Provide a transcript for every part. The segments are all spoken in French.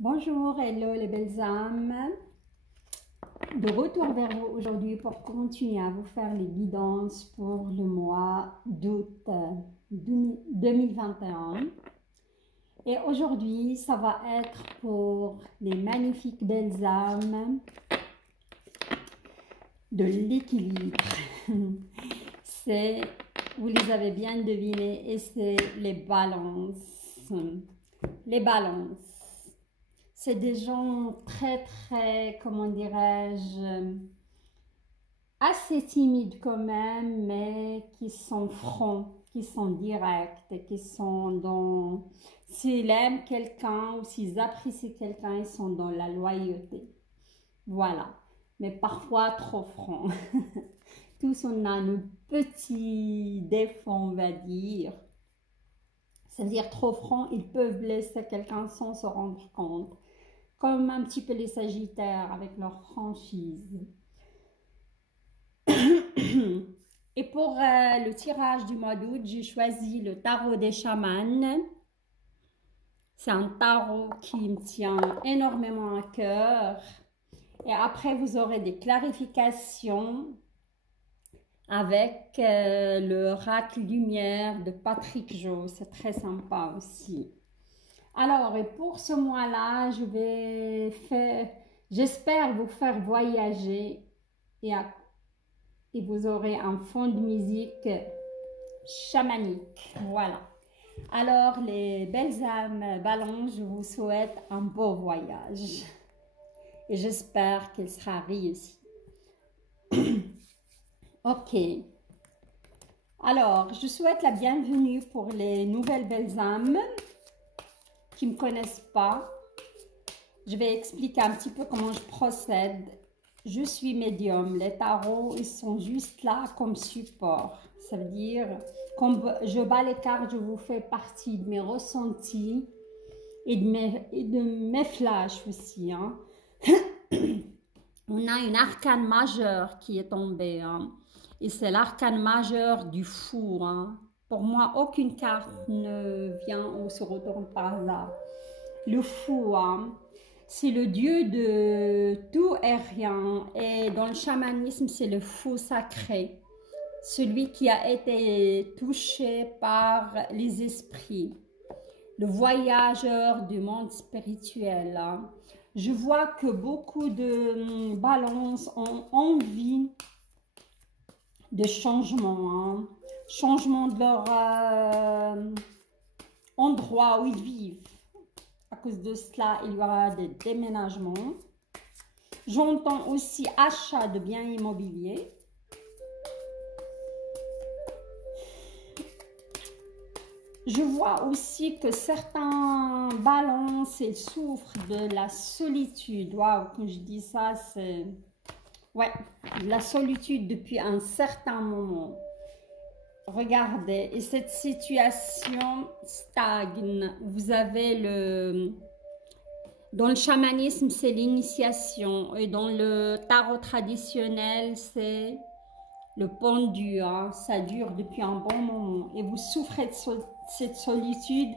Bonjour, hello les belles âmes. De retour vers vous aujourd'hui pour continuer à vous faire les guidances pour le mois d'août 2021. Et aujourd'hui, ça va être pour les magnifiques belles âmes de l'équilibre. C'est, vous les avez bien devinés, et c'est les balances. Les balances. C'est des gens très, comment dirais-je, assez timides quand même, mais qui sont francs, qui sont directs, qui sont dans... S'ils aiment quelqu'un ou s'ils apprécient quelqu'un, ils sont dans la loyauté. Voilà. Mais parfois trop francs. Tous on a nos petits défauts, on va dire. C'est-à-dire trop francs, ils peuvent blesser quelqu'un sans se rendre compte. Comme un petit peu les Sagittaires avec leur franchise. Et pour le tirage du mois d'août, j'ai choisi le tarot des chamans. C'est un tarot qui me tient énormément à cœur. Et après, vous aurez des clarifications avec l'oracle lumière de Patrick Jo. C'est très sympa aussi. Alors, et pour ce mois-là, j'espère vous faire voyager et vous aurez un fond de musique chamanique. Voilà. Alors, les belles âmes ballons, je vous souhaite un beau voyage. Et j'espère qu'il sera réussi. Ok. Alors, je souhaite la bienvenue pour les nouvelles belles âmes qui ne me connaissent pas. Je vais expliquer un petit peu comment je procède. Je suis médium. Les tarots, ils sont juste là comme support. Ça veut dire, quand je bats les cartes, je vous fais partie de mes ressentis et de mes flashs aussi. Hein. On a une arcane majeure qui est tombée. Hein. Et c'est l'arcane majeur du fou. Hein. Pour moi, aucune carte ne vient ou se retourne par hasard. Le fou, hein, c'est le dieu de tout et rien. Et dans le chamanisme, c'est le fou sacré. Celui qui a été touché par les esprits. Le voyageur du monde spirituel. Hein. Je vois que beaucoup de balances ont envie de changement. Hein. Changement de leur endroit où ils vivent. À cause de cela, il y aura des déménagements. J'entends aussi achat de biens immobiliers. Je vois aussi que certains balances, ils souffrent de la solitude. Waouh, quand je dis ça, c'est... Ouais, la solitude depuis un certain moment. Regardez, et cette situation stagne. Vous avez le... Dans le chamanisme, c'est l'initiation. Et dans le tarot traditionnel, c'est le pendu. Hein. Ça dure depuis un bon moment. Et vous souffrez de cette solitude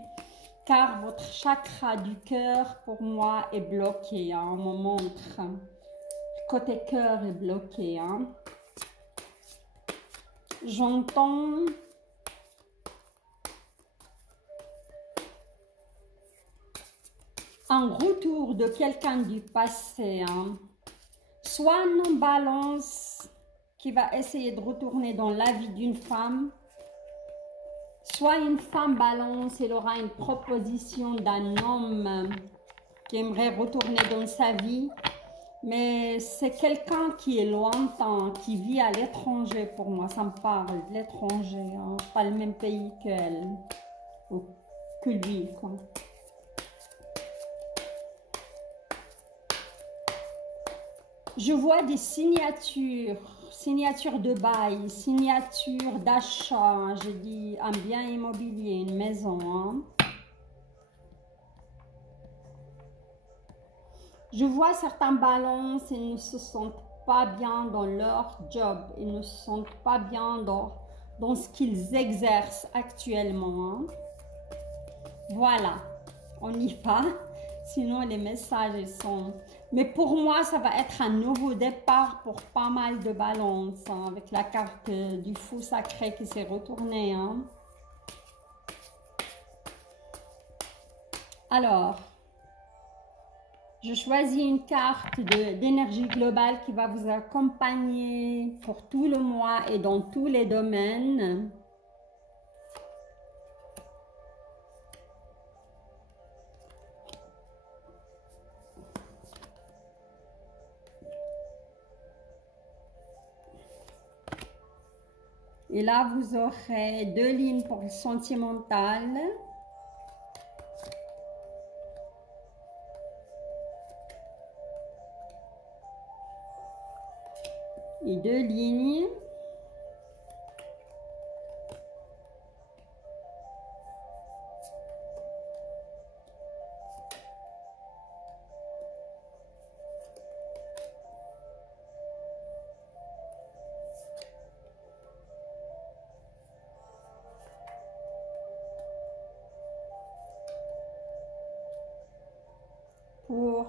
car votre chakra du cœur, pour moi, est bloqué. Hein. On me montre. Le côté cœur est bloqué. Hein. J'entends un retour de quelqu'un du passé. Hein. Soit un balance qui va essayer de retourner dans la vie d'une femme. Soit une femme balance, elle aura une proposition d'un homme qui aimerait retourner dans sa vie. Mais c'est quelqu'un qui est lointain, qui vit à l'étranger pour moi. Ça me parle de l'étranger, hein, pas le même pays qu'elle ou que lui. Quoi. Je vois des signatures de bail, signatures d'achat. Hein, j'ai dit un bien immobilier, une maison. Hein. Je vois certains balances, ils ne se sentent pas bien dans leur job. Ils ne se sentent pas bien dans ce qu'ils exercent actuellement. Hein. Voilà, on y va. Sinon, les messages, ils sont... Mais pour moi, ça va être un nouveau départ pour pas mal de balance, hein, avec la carte du fou sacré qui s'est retournée. Hein. Alors, je choisis une carte d'énergie globale qui va vous accompagner pour tout le mois et dans tous les domaines. Et là, vous aurez 2 lignes pour le sentimental. Et 2 lignes. Pour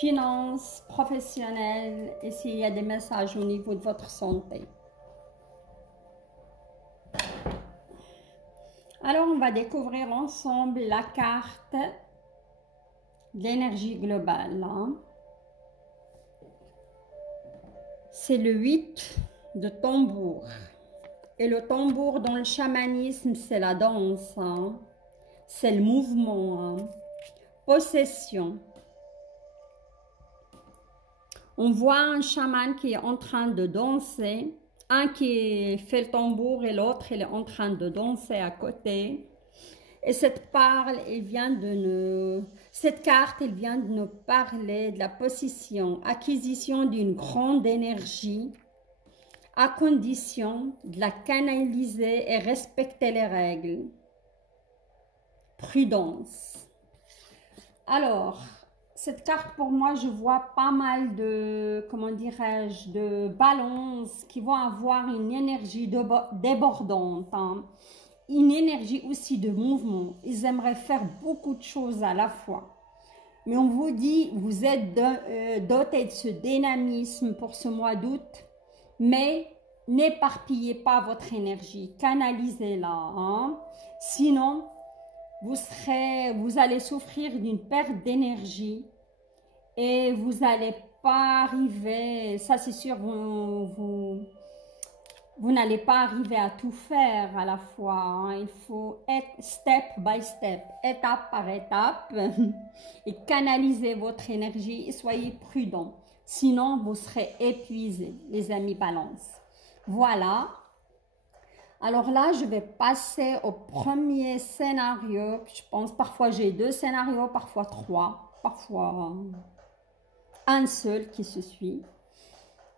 finances professionnelles et s'il y a des messages au niveau de votre santé. Alors, on va découvrir ensemble la carte de l'énergie globale. Hein. C'est le 8 de tambour. Et le tambour dans le chamanisme, c'est la danse. Hein. C'est le mouvement. Hein. Possession. On voit un chaman qui est en train de danser, un qui fait le tambour et l'autre il est en train de danser à côté. Et cette carte, elle vient de nous parler de la possession, acquisition d'une grande énergie, à condition de la canaliser et respecter les règles. Prudence. Alors, cette carte, pour moi, je vois pas mal de, comment dirais-je, de balances qui vont avoir une énergie débordante, hein. Une énergie aussi de mouvement. Ils aimeraient faire beaucoup de choses à la fois. Mais on vous dit, vous êtes doté de ce dynamisme pour ce mois d'août, mais n'éparpillez pas votre énergie, canalisez-la, hein. Sinon, vous allez souffrir d'une perte d'énergie et vous n'allez pas arriver, ça c'est sûr, vous n'allez pas arriver à tout faire à la fois. Hein. Il faut être step by step, étape par étape et canaliser votre énergie et soyez prudent. Sinon, vous serez épuisés, les amis balance. Voilà. Alors là, je vais passer au premier scénario. Je pense parfois j'ai 2 scénarios, parfois 3, parfois un seul qui se suit.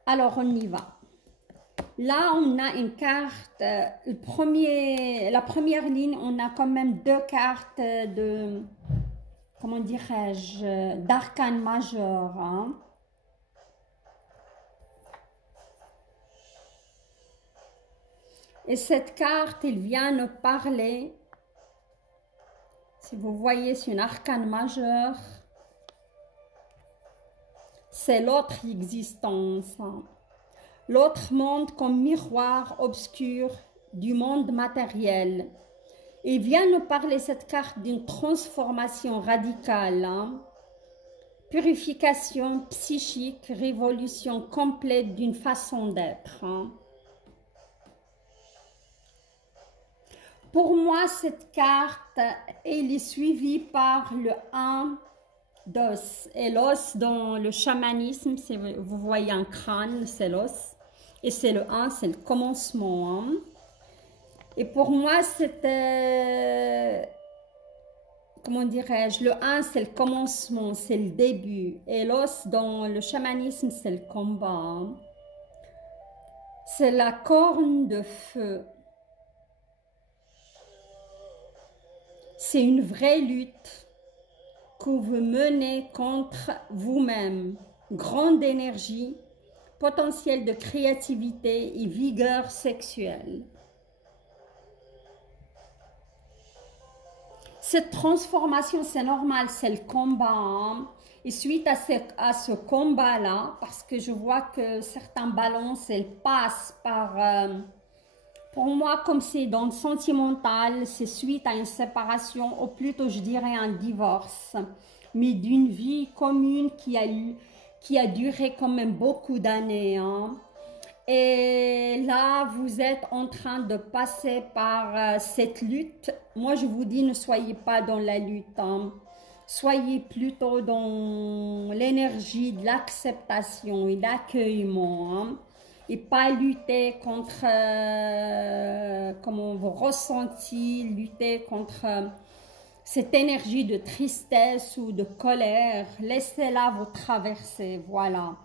Alors, on y va. Là, on a une carte, la première ligne, on a quand même 2 cartes de, comment dirais-je, d'arcane majeur. Hein. Et cette carte, elle vient nous parler, si vous voyez, c'est une arcane majeure, c'est l'autre existence, hein. L'autre monde comme miroir obscur du monde matériel. Il vient nous parler, cette carte, d'une transformation radicale, hein. Purification psychique, révolution complète d'une façon d'être. Hein. Pour moi, cette carte, elle est suivie par le 1 d'os. Et l'os, dans le chamanisme, vous voyez un crâne, c'est l'os. Et c'est le 1, c'est le commencement. Hein. Et pour moi, c'est, comment dirais-je, le 1, c'est le commencement, c'est le début. Et l'os, dans le chamanisme, c'est le combat. Hein. C'est la corne de feu. C'est une vraie lutte que vous menez contre vous-même. Grande énergie, potentiel de créativité et vigueur sexuelle. Cette transformation, c'est normal, c'est le combat. Hein. Et suite à ce combat-là, parce que je vois que certaines balances, elles passent par... pour moi, comme c'est dans le sentimental, c'est suite à une séparation, ou plutôt je dirais un divorce, mais d'une vie commune qui a duré quand même beaucoup d'années. Hein. Et là, vous êtes en train de passer par cette lutte. Moi, je vous dis, ne soyez pas dans la lutte. Hein. Soyez plutôt dans l'énergie de l'acceptation et l'accueillement. Hein. Et pas lutter contre comment vos ressentis, lutter contre cette énergie de tristesse ou de colère. Laissez-la vous traverser, voilà.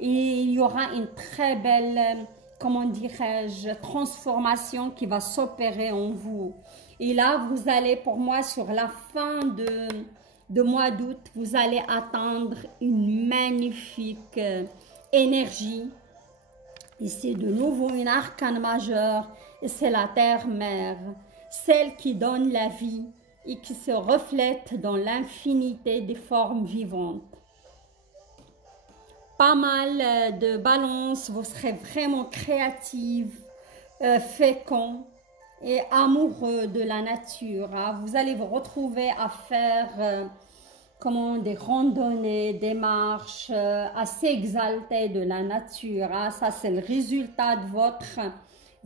Et il y aura une très belle, comment dirais-je, transformation qui va s'opérer en vous. Et là, vous allez, pour moi, sur la fin de mois d'août, vous allez atteindre une magnifique énergie. Et c'est de nouveau une arcane majeure, et c'est la terre-mère, celle qui donne la vie et qui se reflète dans l'infinité des formes vivantes. Pas mal de balance, vous serez vraiment créative, fécond et amoureux de la nature. Hein. Vous allez vous retrouver à faire des randonnées, des marches assez exaltées de la nature. Hein. Ça, c'est le résultat de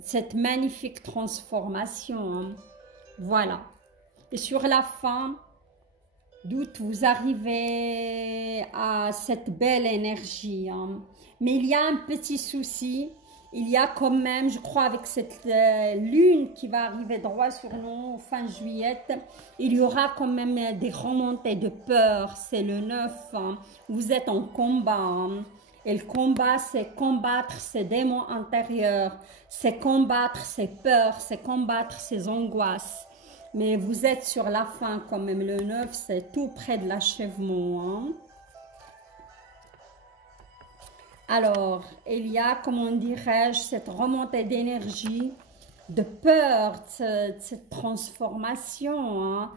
cette magnifique transformation. Hein. Voilà. Et sur la fin d'août, vous arrivez à cette belle énergie. Hein. Mais il y a un petit souci. Il y a quand même, je crois, avec cette lune qui va arriver droit sur nous fin juillet, il y aura quand même des remontées de peur. C'est le 9. Hein. Vous êtes en combat. Hein. Et le combat, c'est combattre ses démons intérieurs. C'est combattre ses peurs. C'est combattre ses angoisses. Mais vous êtes sur la fin quand même, le 9, c'est tout près de l'achèvement. Hein. Alors, il y a, comment dirais-je, cette remontée d'énergie, de peur, de cette transformation. Hein.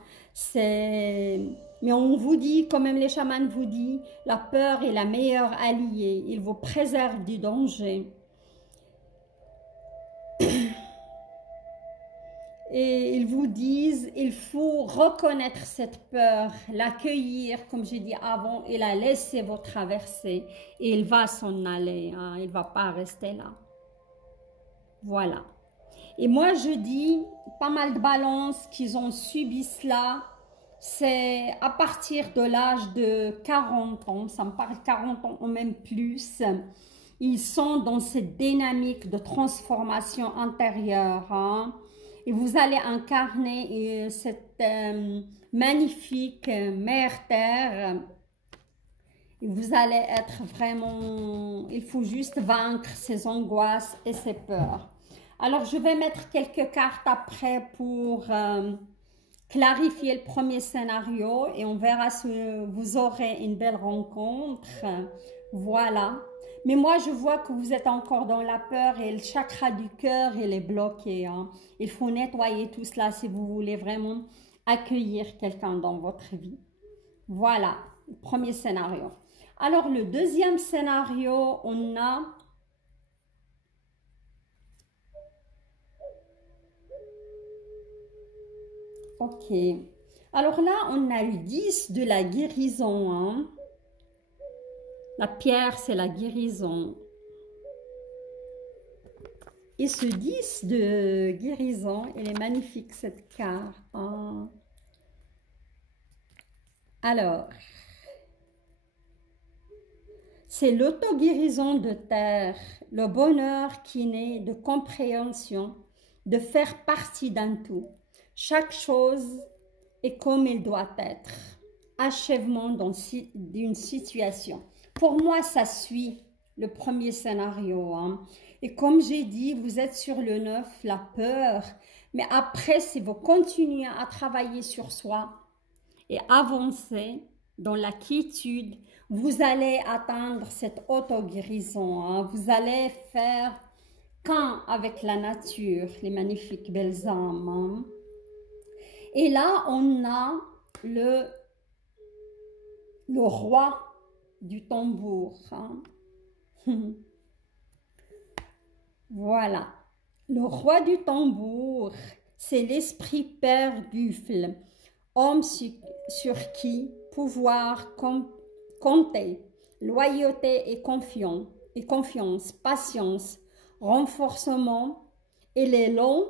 Mais on vous dit, quand même les chamans vous disent, la peur est la meilleure alliée. Il vous préserve du danger. Et ils vous disent, il faut reconnaître cette peur, l'accueillir, comme j'ai dit avant, et la laisser vous traverser. Et il va s'en aller, hein, il ne va pas rester là. Voilà. Et moi, je dis, pas mal de balances qu'ils ont subi cela, c'est à partir de l'âge de 40 ans, ça me parle 40 ans ou même plus, ils sont dans cette dynamique de transformation intérieure, hein. Et vous allez incarner cette magnifique mère terre. Et vous allez être vraiment... Il faut juste vaincre ses angoisses et ses peurs. Alors, je vais mettre quelques cartes après pour clarifier le premier scénario. Et on verra si vous aurez une belle rencontre. Voilà. Mais moi, je vois que vous êtes encore dans la peur et le chakra du cœur, il est bloqué. Hein. Il faut nettoyer tout cela si vous voulez vraiment accueillir quelqu'un dans votre vie. Voilà, le premier scénario. Alors, le deuxième scénario, on a... Ok. Alors là, on a le 10 de la guérison. Hein. La pierre, c'est la guérison. Et ce 10 de guérison, elle est magnifique cette carte. Hein. Alors, c'est l'auto-guérison de terre, le bonheur qui naît de compréhension, de faire partie d'un tout. Chaque chose est comme elle doit être. Achèvement d'une situation. Pour moi, ça suit le premier scénario. Hein. Et comme j'ai dit, vous êtes sur le 9, la peur. Mais après, si vous continuez à travailler sur soi et avancer dans la quiétude, vous allez atteindre cette auto-guérison. Hein. Vous allez faire qu'un avec la nature, les magnifiques belles âmes. Hein. Et là, on a le roi du tambour. Hein. Voilà. Le roi du tambour, c'est l'esprit père d'Ufle, homme sur qui pouvoir compter, loyauté et confiance, patience, renforcement et les longs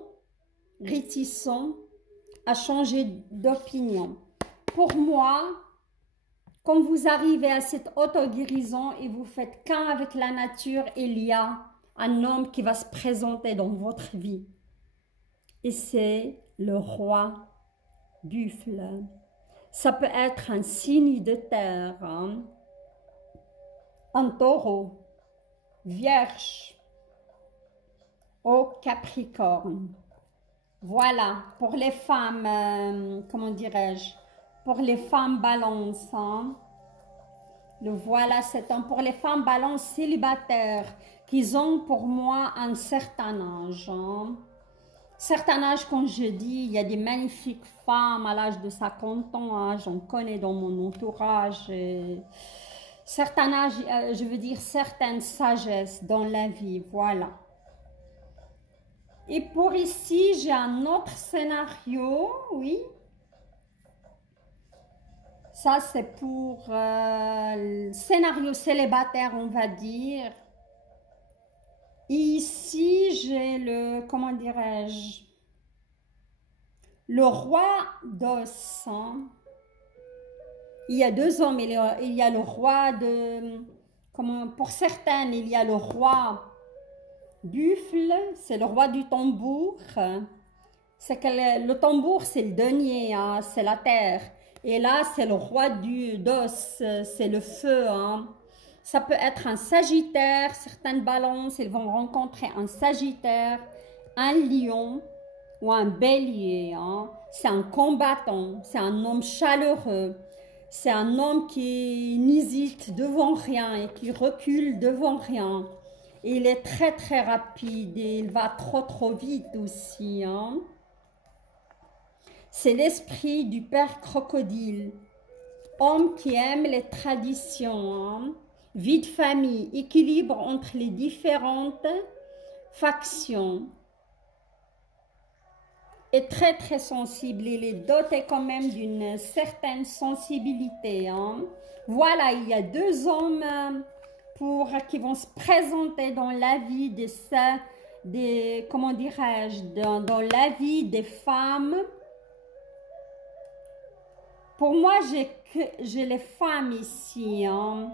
réticents à changer d'opinion. Pour moi, quand vous arrivez à cette auto-guérison et vous faites qu'un avec la nature, il y a un homme qui va se présenter dans votre vie. Et c'est le roi d'Ufle. Ça peut être un signe de terre, hein? Un taureau, vierge, au Capricorne. Voilà, pour les femmes, comment dirais-je, pour les femmes balance, hein? Le voilà, c'est un pour les femmes balance célibataires qui ont pour moi un certain âge. Hein? Certain âge, quand je dis, il y a des magnifiques femmes à l'âge de 50 ans, hein, j'en connais dans mon entourage. Certain âge, je veux dire certaine sagesse dans la vie, voilà. Et pour ici, j'ai un autre scénario, oui. Ça, c'est pour le scénario célibataire, on va dire. Et ici, j'ai le, comment dirais-je, le roi d'os. Hein. Il y a deux hommes, il y a le roi de, comment, pour certaines, il y a le roi d'Ufle, c'est le roi du tambour. C'est que le tambour, c'est le denier, hein, c'est la terre. Et là, c'est le roi d'os, c'est le feu. Hein. Ça peut être un sagittaire, certaines balances, ils vont rencontrer un sagittaire, un lion ou un bélier. Hein. C'est un combattant, c'est un homme chaleureux, c'est un homme qui n'hésite devant rien et qui recule devant rien. Et il est très très rapide et il va trop vite aussi. Hein. C'est l'esprit du père crocodile, homme qui aime les traditions, hein. Vie de famille, équilibre entre les différentes factions. Est très très sensible, il est doté quand même d'une certaine sensibilité. Hein. Voilà, il y a deux hommes qui vont se présenter dans la vie des comment dirais-je, dans la vie des femmes. Pour moi, j'ai les femmes ici, hein.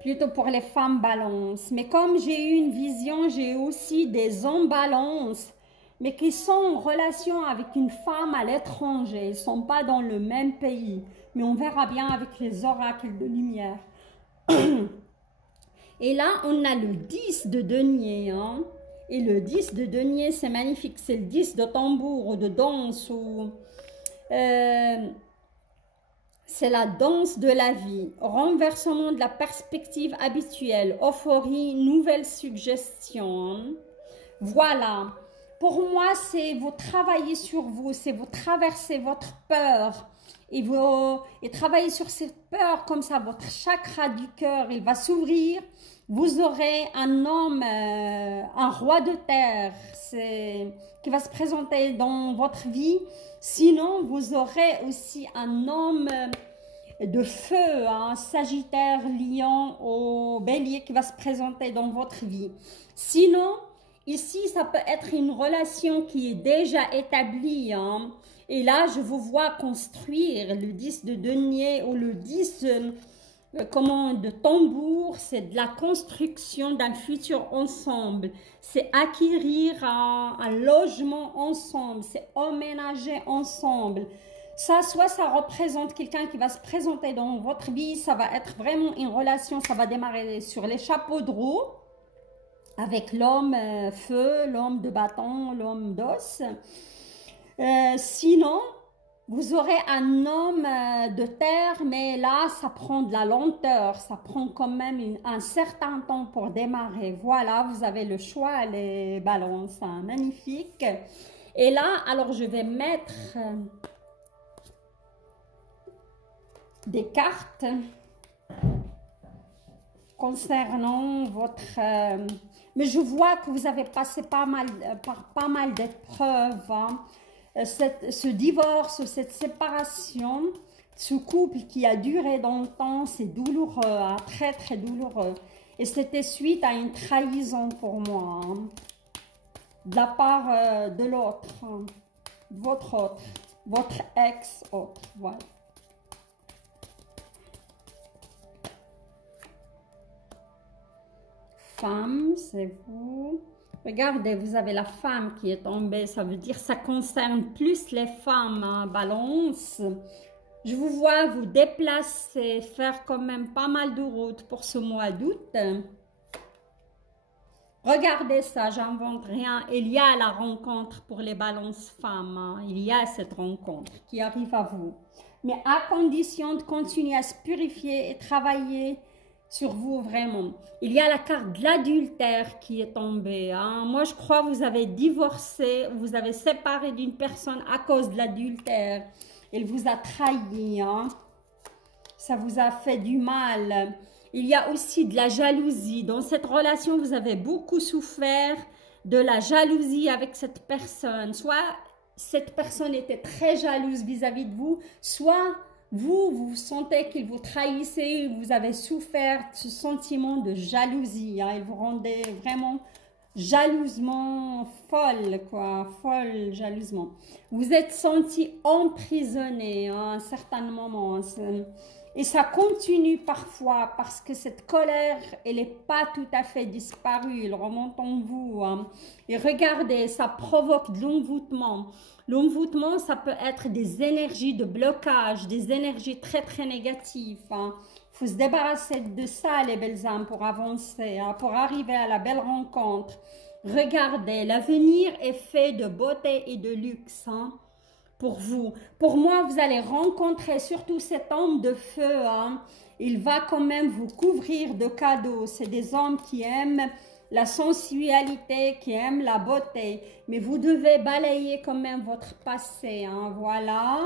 Plutôt pour les femmes balance. Mais comme j'ai eu une vision, j'ai aussi des hommes balance, mais qui sont en relation avec une femme à l'étranger. Ils ne sont pas dans le même pays. Mais on verra bien avec les oracles de lumière. Et là, on a le 10 de denier. Hein. Et le 10 de denier, c'est magnifique. C'est le 10 de tambour ou de danse ou... c'est la danse de la vie, renversement de la perspective habituelle, euphorie, nouvelle suggestion. Voilà, pour moi, c'est vous travailler sur vous, c'est vous traverser votre peur et travailler sur cette peur comme ça, votre chakra du cœur, il va s'ouvrir. Vous aurez un homme, un roi de terre qui va se présenter dans votre vie. Sinon, vous aurez aussi un homme de feu, un sagittaire, lion ou bélier qui va se présenter dans votre vie. Sinon, ici, ça peut être une relation qui est déjà établie. Hein. Et là, je vous vois construire le 10 de denier ou le 10 de tambour, c'est de la construction d'un futur ensemble, c'est acquérir un logement ensemble, c'est emménager ensemble. Ça, soit ça représente quelqu'un qui va se présenter dans votre vie, ça va être vraiment une relation, ça va démarrer sur les chapeaux de roue, avec l'homme feu, l'homme de bâton, l'homme d'os. Sinon, vous aurez un homme de terre, mais là, ça prend de la lenteur. Ça prend quand même un certain temps pour démarrer. Voilà, vous avez le choix, les balances. Hein, magnifique. Et là, alors je vais mettre des cartes concernant votre... mais je vois que vous avez passé par pas mal d'épreuves. Hein. Ce divorce, cette séparation, ce couple qui a duré dans le temps, c'est douloureux, hein, très très douloureux. Et c'était suite à une trahison pour moi, hein, de la part de l'autre, hein, votre ex-autre, voilà. Femme, c'est vous. Regardez, vous avez la femme qui est tombée, ça veut dire que ça concerne plus les femmes, hein, Balance. Je vous vois vous déplacer, faire quand même pas mal de routes pour ce mois d'août. Regardez ça, j'invente rien. Il y a la rencontre pour les balances femmes. Hein. Il y a cette rencontre qui arrive à vous. Mais à condition de continuer à se purifier et travailler sur vous vraiment. Il y a la carte de l'adultère qui est tombée. Hein. Moi, je crois que vous avez divorcé, vous avez séparé d'une personne à cause de l'adultère. Il vous a trahi. Hein. Ça vous a fait du mal. Il y a aussi de la jalousie. Dans cette relation, vous avez beaucoup souffert de la jalousie avec cette personne. Soit cette personne était très jalouse vis-à-vis de vous, soit vous sentez qu'il vous trahissait, vous avez souffert de ce sentiment de jalousie. Hein. Il vous rendait vraiment jalousement folle, quoi, folle jalousement. Vous êtes senti emprisonné à un certain moment. Et ça continue parfois parce que cette colère, elle n'est pas tout à fait disparue, elle remonte en vous. Hein. Et regardez, ça provoque de l'envoûtement. L'envoûtement, ça peut être des énergies de blocage, des énergies très très négatives. Hein. Il faut se débarrasser de ça, les belles âmes, pour avancer, hein, pour arriver à la belle rencontre. Regardez, l'avenir est fait de beauté et de luxe. Hein. Pour vous. Pour moi, vous allez rencontrer surtout cet homme de feu. Hein. Il va quand même vous couvrir de cadeaux. C'est des hommes qui aiment la sensualité, qui aiment la beauté. Mais vous devez balayer quand même votre passé. Hein. Voilà.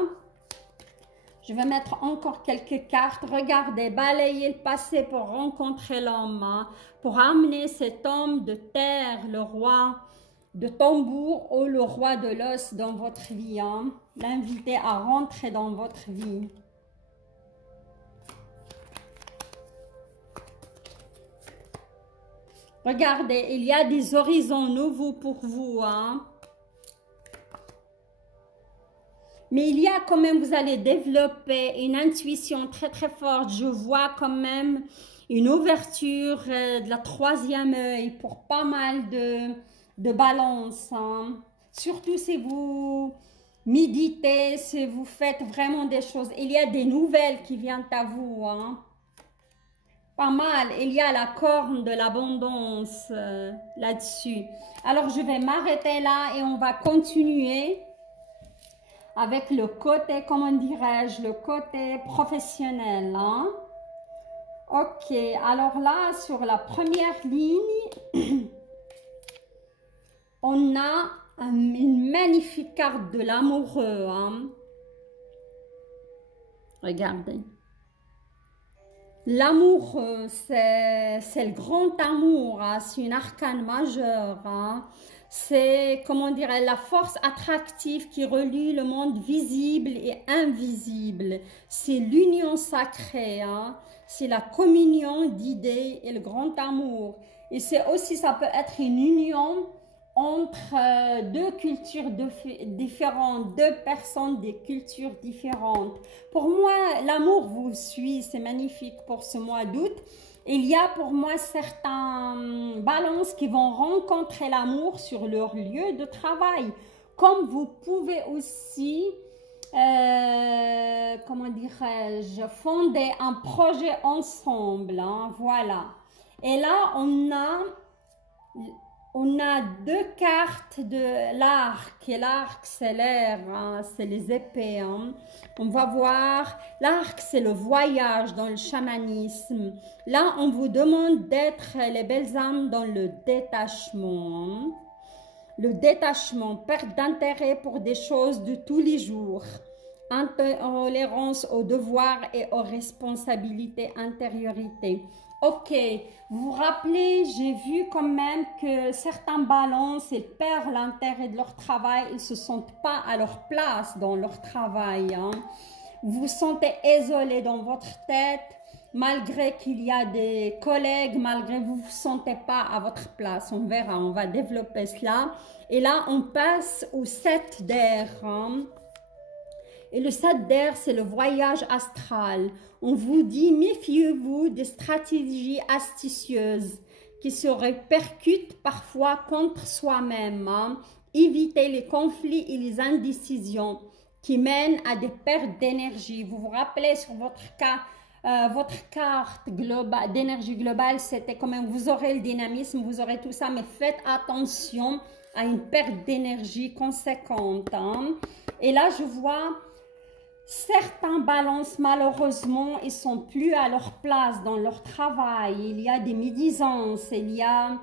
Je vais mettre encore quelques cartes. Regardez, balayez le passé pour rencontrer l'homme. Hein. Pour amener cet homme de terre, le roi de tambour ou le roi de l'os dans votre vie. Hein. L'inviter à rentrer dans votre vie. Regardez, il y a des horizons nouveaux pour vous. Hein. Mais il y a quand même, vous allez développer une intuition très très forte. Je vois quand même une ouverture de la troisième œil pour pas mal de balance. Hein. Surtout si vous méditez, si vous faites vraiment des choses. Il y a des nouvelles qui viennent à vous. Hein. Pas mal. Il y a la corne de l'abondance là-dessus. Alors, je vais m'arrêter là et on va continuer avec le côté, comment dirais-je, le côté professionnel. Hein. Ok. Alors là, sur la première ligne, on a une magnifique carte de l'amoureux. Hein. Regardez. L'amoureux, c'est le grand amour. Hein. C'est une arcane majeure. Hein. C'est, comment dirais-je, la force attractive qui relie le monde visible et invisible. C'est l'union sacrée. Hein. C'est la communion d'idées et le grand amour. Et c'est aussi, ça peut être une union entre deux cultures différentes, deux personnes des cultures différentes. Pour moi, l'amour vous suit, c'est magnifique pour ce mois d'août. Il y a pour moi certains balances qui vont rencontrer l'amour sur leur lieu de travail. Comme vous pouvez aussi, comment dirais-je, fonder un projet ensemble. Hein, voilà. Et là, on a deux cartes de l'arc, et l'arc c'est l'air, hein, c'est les épées. Hein. On va voir, l'arc c'est le voyage dans le chamanisme. Là, on vous demande d'être les belles âmes dans le détachement. Hein. le détachement, perte d'intérêt pour des choses de tous les jours, intolérance aux devoirs et aux responsabilités, intériorité. Ok, vous vous rappelez, j'ai vu quand même que certains balances, ils perdent l'intérêt de leur travail, ils ne se sentent pas à leur place dans leur travail. Hein. Vous vous sentez isolé dans votre tête, malgré qu'il y a des collègues, malgré vous ne vous sentez pas à votre place. On verra, on va développer cela. Et là, on passe au 7 d'air. Hein. Et le 7 d'air, c'est le voyage astral. On vous dit, méfiez-vous des stratégies astucieuses qui se répercutent parfois contre soi-même. Hein. Évitez les conflits et les indécisions qui mènent à des pertes d'énergie. Vous vous rappelez sur votre carte d'énergie globale, c'était quand même, vous aurez le dynamisme, vous aurez tout ça, mais faites attention à une perte d'énergie conséquente. Hein. Et là, je vois certains balances, malheureusement, ils ne sont plus à leur place dans leur travail. Il y a des médisances, il y a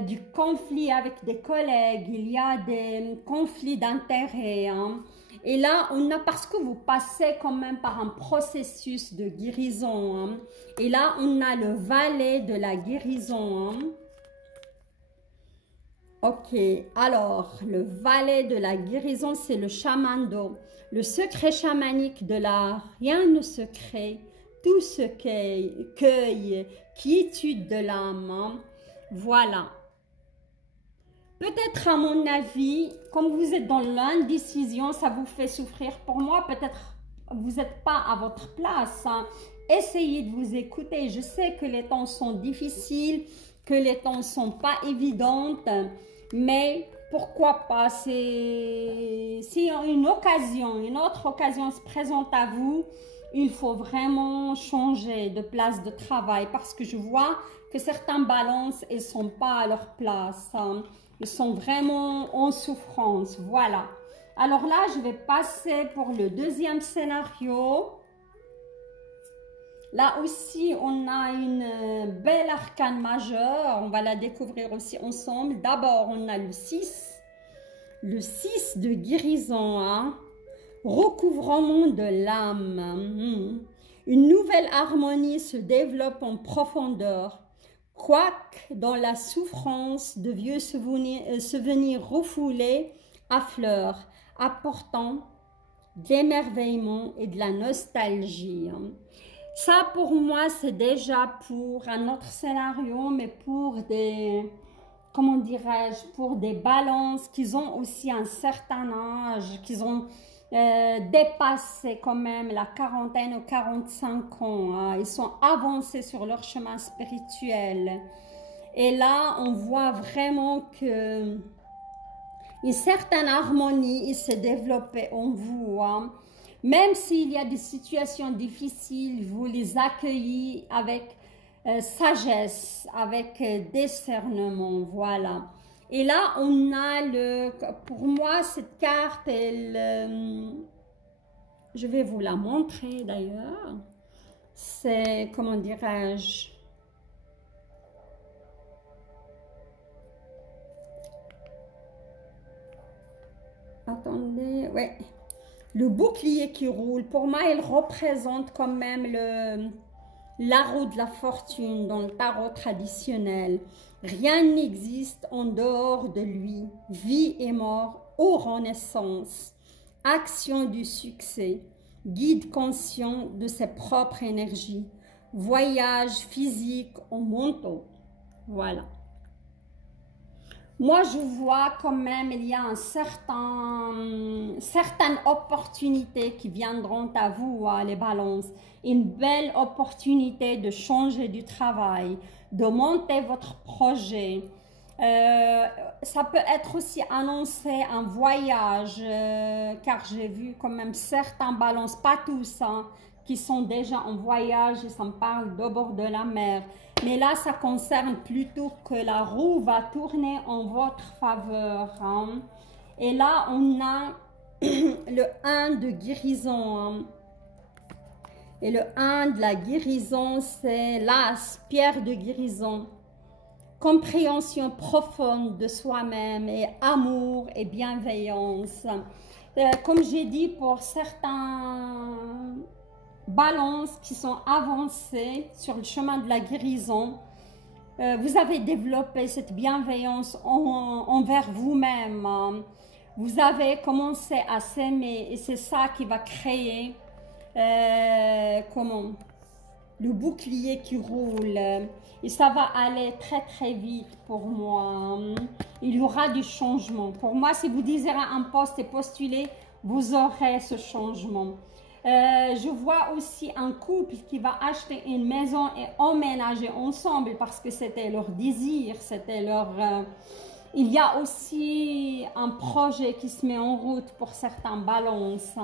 du conflit avec des collègues, il y a des conflits d'intérêts. Hein. Et là, on a, parce que vous passez quand même par un processus de guérison. Hein. Et là, on a le valet de la guérison. Hein. Ok, alors, le valet de la guérison, c'est le chaman d'eau. Le secret chamanique de l'art, rien ne se crée, tout se cueille, quiétude de l'âme. Hein. Voilà. Peut-être à mon avis, comme vous êtes dans l'indécision, ça vous fait souffrir. Pour moi, peut-être vous n'êtes pas à votre place. Hein. Essayez de vous écouter. Je sais que les temps sont difficiles, que les temps ne sont pas évidents, mais pourquoi pas, si une autre occasion se présente à vous, il faut vraiment changer de place de travail parce que je vois que certains balances, ils ne sont pas à leur place. Hein. Ils sont vraiment en souffrance. Voilà. Alors là, je vais passer pour le deuxième scénario. Là aussi, on a une belle arcane majeure. On va la découvrir aussi ensemble. D'abord, on a le 6. Le 6 de guérison. Hein. Recouvrement de l'âme. Une nouvelle harmonie se développe en profondeur. Quoique dans la souffrance, de vieux souvenirs refoulés affleurent, apportant de l'émerveillement et de la nostalgie. Ça, pour moi, c'est déjà pour un autre scénario, mais pour des, comment dirais-je, pour des balances qui ont aussi un certain âge, qui ont dépassé quand même la quarantaine ou 45 ans. Hein. Ils sont avancés sur leur chemin spirituel. Et là, on voit vraiment que une certaine harmonie s'est développée en vous. Hein. Même s'il y a des situations difficiles, vous les accueillez avec sagesse, avec discernement, voilà. Et là, on a pour moi, cette carte, je vais vous la montrer d'ailleurs. C'est, comment dirais-je, attendez, ouais. Le bouclier qui roule, pour moi, il représente quand même la roue de la fortune dans le tarot traditionnel. Rien n'existe en dehors de lui. Vie et mort, ou renaissance. Action du succès. Guide conscient de ses propres énergies. Voyage physique au manteau. Voilà. Moi, je vois quand même, il y a certaines opportunités qui viendront à vous, hein, les balances. Une belle opportunité de changer du travail, de monter votre projet. Ça peut être aussi annoncé un voyage, car j'ai vu quand même certains balances, pas tous, hein, qui sont déjà en voyage et ça me parle de bord de la mer. Mais là, ça concerne plutôt que la roue va tourner en votre faveur. Hein. Et là, on a le 1 de guérison. Hein. Et le 1 de la guérison, c'est l'as, pierre de guérison. compréhension profonde de soi-même et amour et bienveillance. Comme j'ai dit, pour certains balances qui sont avancées sur le chemin de la guérison, vous avez développé cette bienveillance envers vous-même. Vous avez commencé à s'aimer et c'est ça qui va créer le bouclier qui roule. Et ça va aller très très vite pour moi. Il y aura du changement. Pour moi, si vous désirez un poste et postuler, vous aurez ce changement. Je vois aussi un couple qui va acheter une maison et emménager ensemble parce que c'était leur désir, c'était leur... Il y a aussi un projet qui se met en route pour certains balances.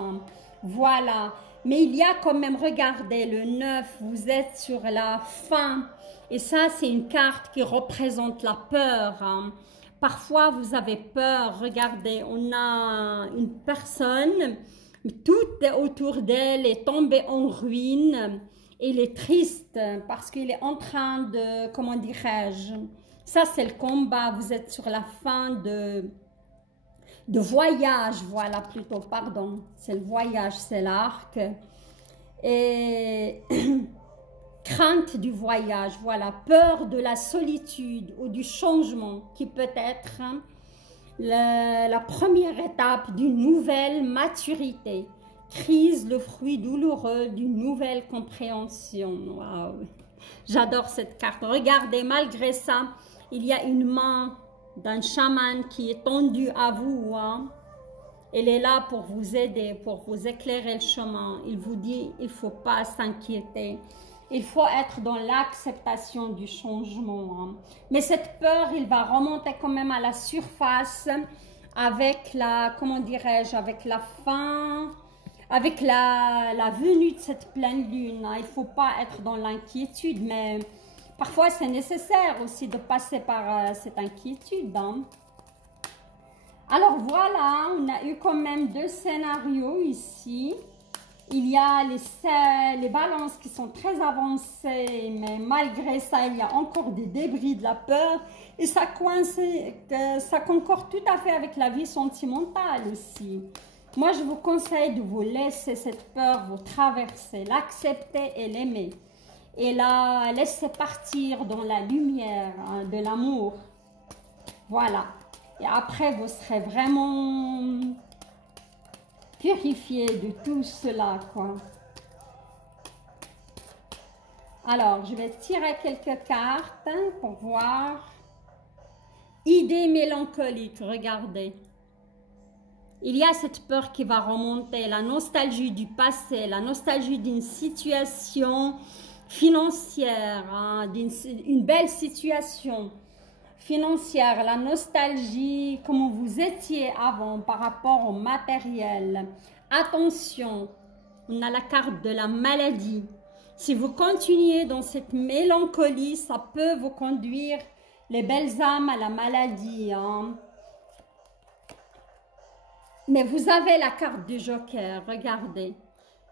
Voilà. Mais il y a quand même, regardez, le 9, vous êtes sur la fin. Et ça, c'est une carte qui représente la peur. Parfois, vous avez peur. Regardez, on a une personne... Tout autour d'elle est tombé en ruine. Il est triste parce qu'il est en train de, comment dirais-je, ça c'est le combat, vous êtes sur la fin de voyage, voilà plutôt, pardon, c'est le voyage, c'est l'arc. Et crainte du voyage, voilà, peur de la solitude ou du changement qui peut être la première étape d'une nouvelle maturité. Crise, le fruit douloureux d'une nouvelle compréhension. Waouh, j'adore cette carte. Regardez, malgré ça, il y a une main d'un chaman qui est tendue à vous. Elle est là pour vous aider, pour vous éclairer le chemin. Il vous dit, il ne faut pas s'inquiéter. Il faut être dans l'acceptation du changement. Mais cette peur, il va remonter quand même à la surface avec la, comment dirais-je, avec la fin, avec la venue de cette pleine lune. Il ne faut pas être dans l'inquiétude, mais parfois c'est nécessaire aussi de passer par cette inquiétude. Alors voilà, on a eu quand même 2 scénarios ici. Il y a les balances qui sont très avancées, mais malgré ça, il y a encore des débris de la peur. Et ça concorde tout à fait avec la vie sentimentale aussi. Moi, je vous conseille de vous laisser cette peur vous traverser, l'accepter et l'aimer. Et la laisser partir dans la lumière de l'amour. Voilà. Et après, vous serez vraiment... purifié de tout cela, quoi. Alors, je vais tirer quelques cartes pour voir. Idée mélancolique, regardez. Il y a cette peur qui va remonter, la nostalgie du passé, la nostalgie d'une situation financière, d'une belle situation financière, la nostalgie, comment vous étiez avant par rapport au matériel. Attention, on a la carte de la maladie. Si vous continuez dans cette mélancolie, ça peut vous conduire les belles âmes à la maladie. Mais vous avez la carte du Joker, regardez.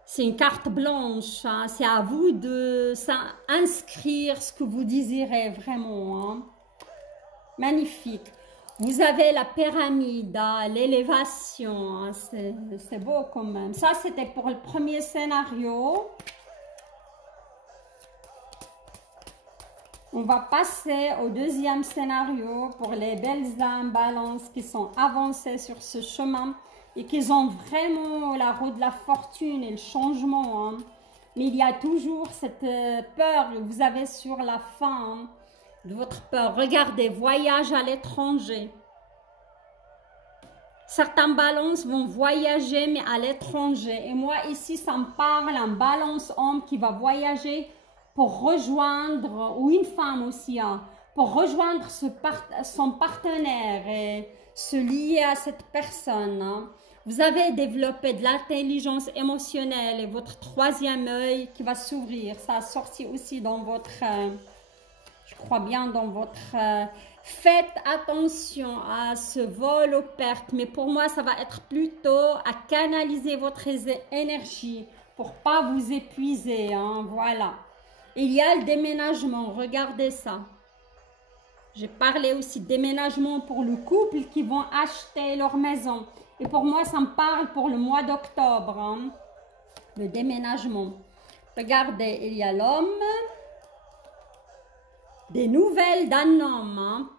C'est une carte blanche, c'est à vous de inscrire ce que vous désirez vraiment. Magnifique. Vous avez la pyramide, l'élévation, c'est beau quand même. Ça, c'était pour le premier scénario. On va passer au deuxième scénario pour les belles âmes balances qui sont avancées sur ce chemin et qui ont vraiment la roue de la fortune et le changement. Mais il y a toujours cette peur que vous avez sur la fin. De votre peur. Regardez, voyage à l'étranger. Certains balances vont voyager, mais à l'étranger. Et moi, ici, ça me parle un balance homme qui va voyager pour rejoindre, ou une femme aussi, pour rejoindre son partenaire et se lier à cette personne. Vous avez développé de l'intelligence émotionnelle et votre troisième œil qui va s'ouvrir. Ça a sorti aussi dans votre... je crois bien dans votre... faites attention à ce vol aux pertes, mais pour moi, ça va être plutôt à canaliser votre énergie pour pas vous épuiser. Voilà. Il y a le déménagement, regardez ça. J'ai parlé aussi de déménagement pour le couple qui vont acheter leur maison. Et pour moi, ça me parle pour le mois d'octobre, hein, le déménagement. Regardez, il y a l'homme, des nouvelles d'un homme hein,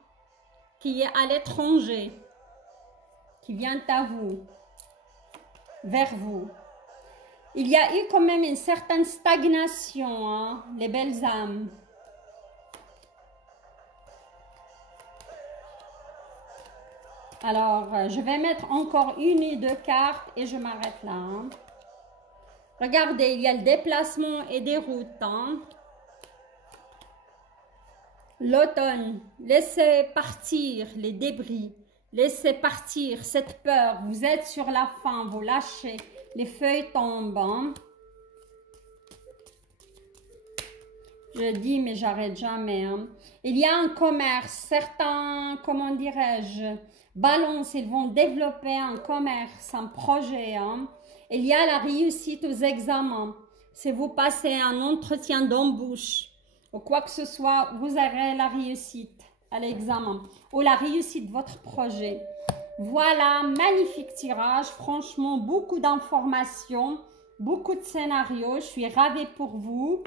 qui est à l'étranger, qui vient à vous, vers vous. Il y a eu quand même une certaine stagnation, hein, les belles âmes. Alors, je vais mettre encore une et deux cartes et je m'arrête là. Hein. Regardez, il y a le déplacement et des routes. Hein. L'automne, laissez partir les débris. Laissez partir cette peur. Vous êtes sur la fin, vous lâchez. Les feuilles tombent. Hein. Je dis, mais j'arrête jamais. Hein. Il y a un commerce. Certains, comment dirais-je, balance, ils vont développer un commerce, un projet. Hein. Il y a la réussite aux examens. Si vous passez un entretien d'embauche ou quoi que ce soit, vous aurez la réussite à l'examen ou la réussite de votre projet. Voilà, magnifique tirage. Franchement, beaucoup d'informations, beaucoup de scénarios. Je suis ravie pour vous.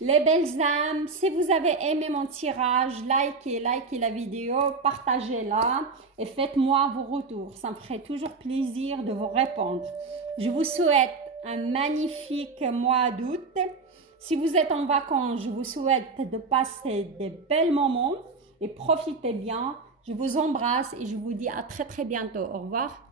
Les belles âmes, si vous avez aimé mon tirage, likez la vidéo, partagez-la et faites-moi vos retours. Ça me ferait toujours plaisir de vous répondre. Je vous souhaite un magnifique mois d'août. Si vous êtes en vacances, je vous souhaite de passer des bels moments et profitez bien. Je vous embrasse et je vous dis à très bientôt. Au revoir.